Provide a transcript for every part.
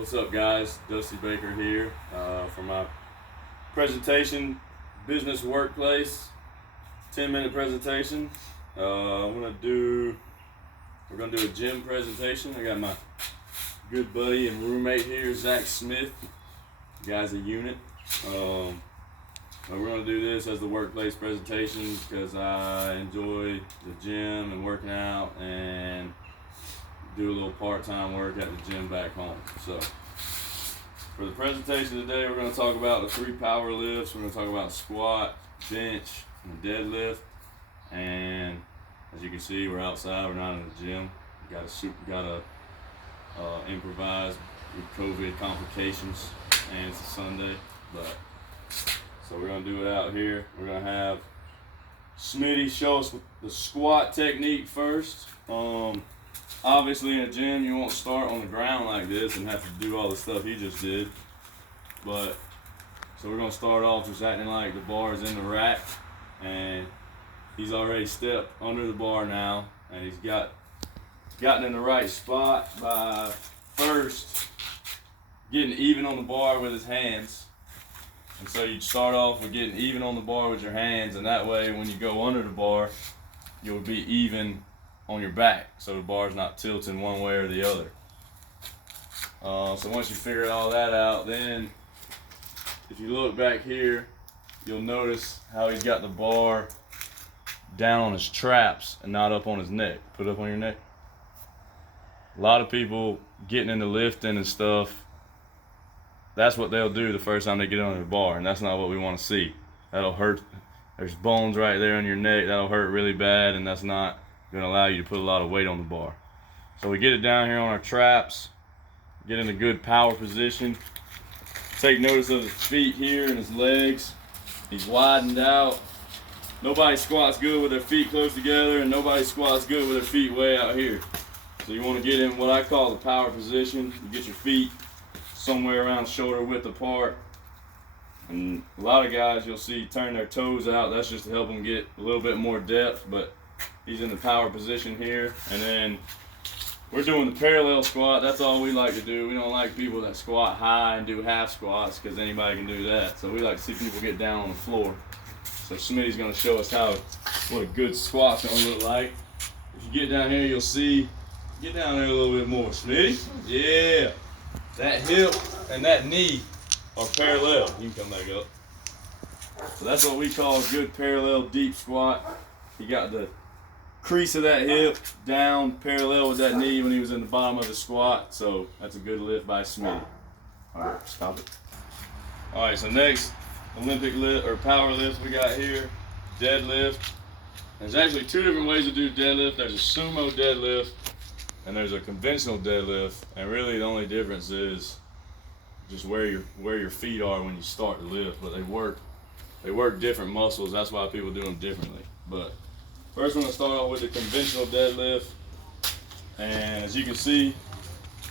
What's up, guys? Dusty Baker here for my presentation, business workplace, 10-minute presentation. We're gonna do a gym presentation. I got my good buddy and roommate here, Zach Smith. The guy's a unit. We're gonna do this as the workplace presentation because I enjoy the gym and working out and do a little part-time work at the gym back home. So for the presentation today, we're going to talk about the 3 power lifts. We're going to talk about squat, bench, and deadlift. And as you can see, we're outside. We're not in the gym. We got to improvise with COVID complications, and it's a Sunday. So we're going to do it out here. We're going to have Smitty show us the squat technique first. Obviously in a gym you won't start on the ground like this and have to do all the stuff he just did. So we're going to start off just acting like the bar is in the rack, and he's already stepped under the bar now, and he's gotten in the right spot by first getting even on the bar with his hands. And so you start off with getting even on the bar with your hands, and that way when you go under the bar you'll be even on your back, so the bar's not tilting one way or the other. So once you figure all that out, then if you look back here, you'll notice how he's got the bar down on his traps and not up on his neck. Put it up on your neck. A lot of people getting into lifting and stuff, that's what they'll do the first time they get under the bar, and that's not what we want to see. That'll hurt. There's bones right there on your neck. That'll hurt really bad, and that's not going to allow you to put a lot of weight on the bar. So we get it down here on our traps, get in a good power position. Take notice of his feet here and his legs. He's widened out. Nobody squats good with their feet close together, and nobody squats good with their feet way out here. So you want to get in what I call the power position. You get your feet somewhere around shoulder width apart. And a lot of guys you'll see turn their toes out. That's just to help them get a little bit more depth, but he's in the power position here. And then we're doing the parallel squat. That's all we like to do. We don't like people that squat high and do half squats because anybody can do that. So we like to see people get down on the floor. So Smitty's going to show us what a good squat's going to look like. If you get down here, you'll see, get down there a little bit more, Smitty. Yeah. That hip and that knee are parallel. You can come back up. So that's what we call a good parallel deep squat. He got the crease of that hip down parallel with that knee when he was in the bottom of the squat. So that's a good lift by Smitty. All right, stop it. All right, so next Olympic lift or power lift we got here, deadlift. There's actually 2 different ways to do deadlift. There's a sumo deadlift and there's a conventional deadlift. And really the only difference is just where your feet are when you start the lift. But they work different muscles. That's why people do them differently. But first, we're going to start off with the conventional deadlift. And as you can see,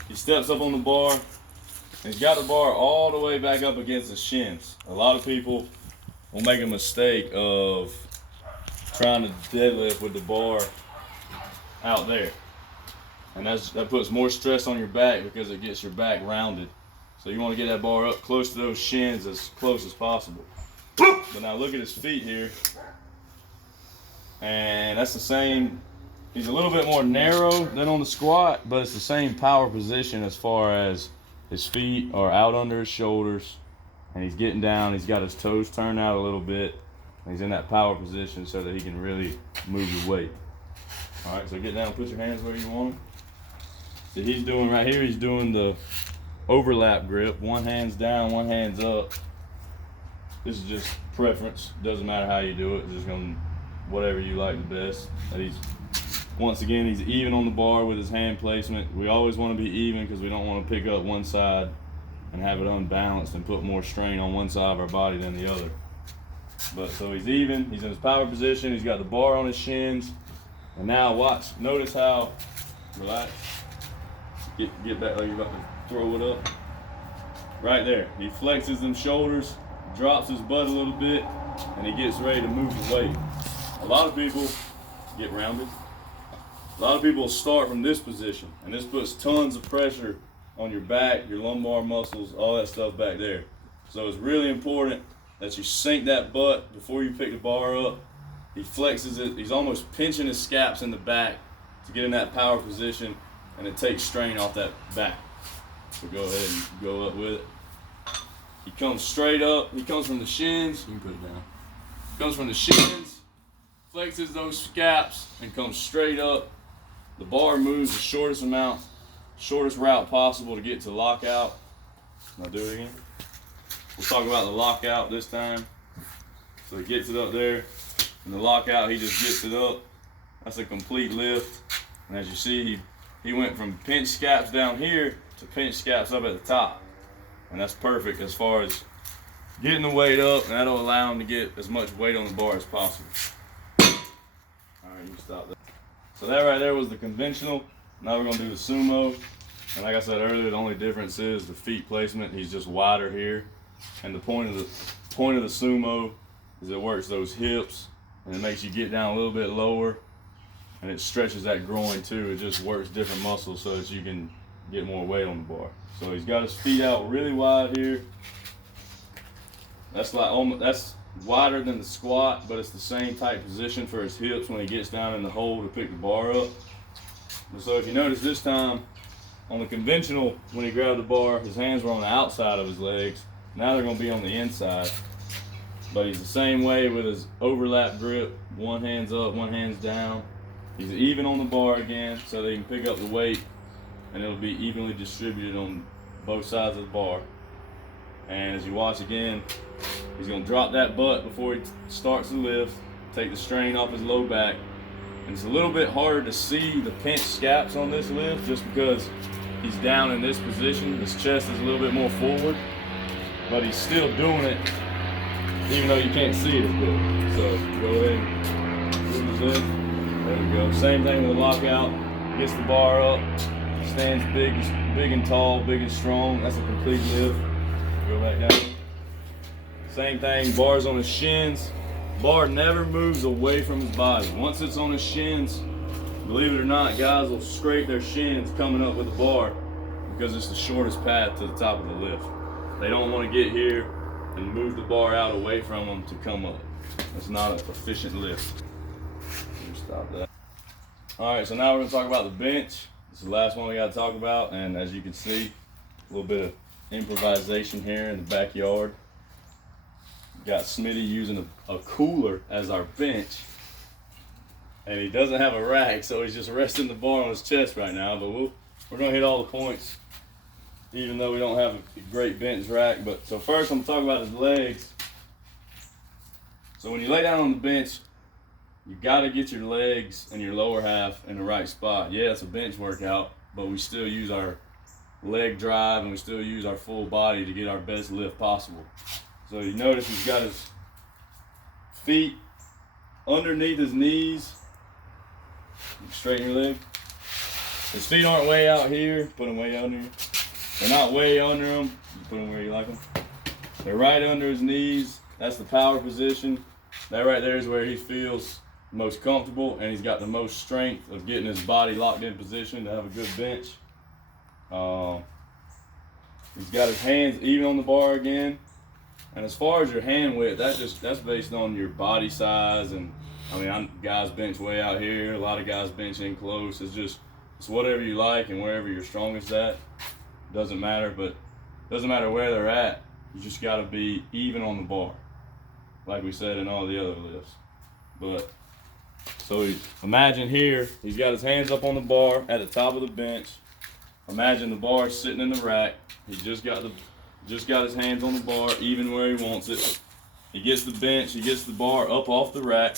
he steps up on the bar. And he's got the bar all the way back up against his shins. A lot of people will make a mistake of trying to deadlift with the bar out there. And that puts more stress on your back because it gets your back rounded. So you want to get that bar up close to those shins as close as possible. But now look at his feet here. And that's the same. He's a little bit more narrow than on the squat, but it's the same power position as far as his feet are out under his shoulders, and he's getting down. He's got his toes turned out a little bit, and he's in that power position so that he can really move the weight. All right, so get down, put your hands where you want them. See, he's doing right here, he's doing the overlap grip. One hand's down, one hand's up. This is just preference. Doesn't matter how you do it. It's just going to whatever you like the best. Once again, he's even on the bar with his hand placement. We always want to be even because we don't want to pick up one side and have it unbalanced and put more strain on one side of our body than the other. But so he's even, he's in his power position, he's got the bar on his shins. And now watch, notice how, relax, get back like you're about to throw it up. Right there, he flexes them shoulders, drops his butt a little bit, and he gets ready to move the weight. A lot of people get rounded. A lot of people start from this position, and this puts tons of pressure on your back, your lumbar muscles, all that stuff back there. So it's really important that you sink that butt before you pick the bar up. He flexes it. He's almost pinching his scaps in the back to get in that power position, and it takes strain off that back. So go ahead and go up with it. He comes straight up. He comes from the shins. You can put it down. Comes from the shins, flexes those scaps, and comes straight up. The bar moves the shortest route possible to get to lockout. I'll do it again. We'll talk about the lockout this time. So he gets it up there, and the lockout, he just gets it up. That's a complete lift. And as you see, he went from pinch scaps down here to pinch scaps up at the top. And that's perfect as far as getting the weight up, and that'll allow him to get as much weight on the bar as possible. All right, you can stop there. So that right there was the conventional. Now we're gonna do the sumo. And like I said earlier, the only difference is the feet placement. He's just wider here. And the point of the sumo is it works those hips, and it makes you get down a little bit lower, and it stretches that groin too. It just works different muscles so that you can get more weight on the bar. So he's got his feet out really wide here. That's wider than the squat, but it's the same type position for his hips when he gets down in the hole to pick the bar up. So if you notice this time, on the conventional, when he grabbed the bar, his hands were on the outside of his legs. Now they're gonna be on the inside. But he's the same way with his overlap grip. One hand's up, one hand's down. He's even on the bar again so that he can pick up the weight, and it'll be evenly distributed on both sides of the bar. And as you watch again, he's gonna drop that butt before he starts the lift, take the strain off his low back. And it's a little bit harder to see the pinch scaps on this lift just because he's down in this position. His chest is a little bit more forward, but he's still doing it even though you can't see it as good. So go ahead and move the lift. There we go. Same thing with the lockout. Gets the bar up, stands big and tall, big and strong. That's a complete lift. Go back down. Same thing, bar's on his shins. Bar never moves away from his body. Once it's on his shins, believe it or not, guys will scrape their shins coming up with the bar because it's the shortest path to the top of the lift. They don't want to get here and move the bar out away from them to come up. It's not an efficient lift. Stop that. All right, so now we're gonna talk about the bench. This is the last one we gotta talk about, and as you can see, a little bit of improvisation here in the backyard. Got Smitty using a cooler as our bench, and he doesn't have a rack, so he's just resting the bar on his chest right now. But we're gonna hit all the points, even though we don't have a great bench rack. But so first, I'm talking about his legs. So when you lay down on the bench, you gotta get your legs and your lower half in the right spot. Yeah, it's a bench workout, but we still use our leg drive and we still use our full body to get our best lift possible. So you notice he's got his feet underneath his knees. Straighten your leg. His feet aren't way out here. Put them way under here. They're not way under him. You put them where you like them. They're right under his knees. That's the power position. That right there is where he feels most comfortable, and he's got the most strength of getting his body locked in position to have a good bench. He's got his hands even on the bar again. And as far as your hand width, that's based on your body size. And I mean, guys bench way out here. A lot of guys bench in close. It's whatever you like and wherever you're strongest at. Doesn't matter, but doesn't matter where they're at. You just got to be even on the bar, like we said in all the other lifts. But so imagine here, he's got his hands up on the bar at the top of the bench. Imagine the bar sitting in the rack. He just got his hands on the bar, even where he wants it. He gets the bench, he gets the bar up off the rack.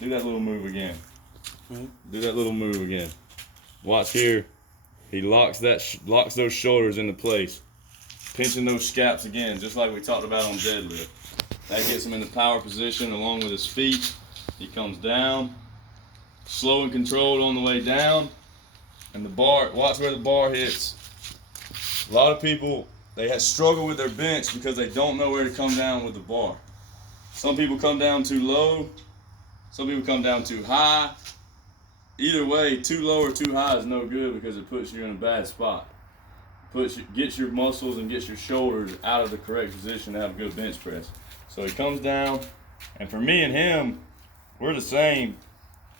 Do that little move again. Do that little move again. Watch here. He locks those shoulders into place. Pinching those scaps again, just like we talked about on deadlift. That gets him in the power position along with his feet. He comes down, slow and controlled on the way down. And the bar, watch where the bar hits. A lot of people, they struggle with their bench because they don't know where to come down with the bar. Some people come down too low. Some people come down too high. Either way, too low or too high is no good because it puts you in a bad spot. gets your muscles and gets your shoulders out of the correct position to have a good bench press. So he comes down, and for me and him, we're the same.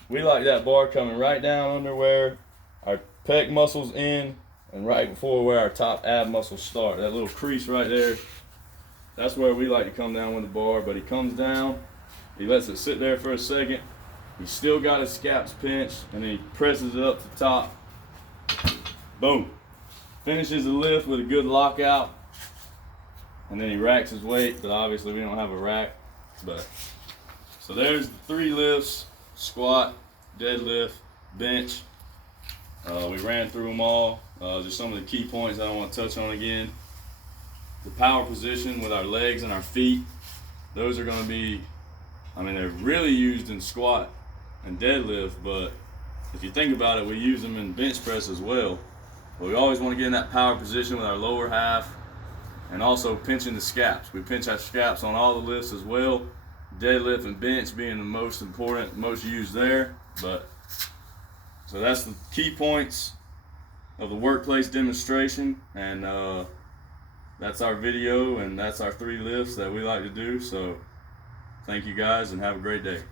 We like that bar coming right down under where our pec muscles end and right before where our top ab muscles start. That little crease right there, that's where we like to come down with the bar. But he comes down, he lets it sit there for a second. He's still got his scaps pinched, and then he presses it up to top. Boom. Finishes the lift with a good lockout, and then he racks his weight, but obviously we don't have a rack. But so there's the 3 lifts: squat, deadlift, bench. We ran through them all. Just some of the key points I want to touch on again. The power position with our legs and our feet. Those are going to be, they're really used in squat and deadlift, but if you think about it, we use them in bench press as well. But we always want to get in that power position with our lower half, and also pinching the scaps. We pinch our scaps on all the lifts as well. Deadlift and bench being the most important, most used there. But so that's the key points of the workplace demonstration, and that's our video, and that's our 3 lifts that we like to do. So thank you guys, and have a great day.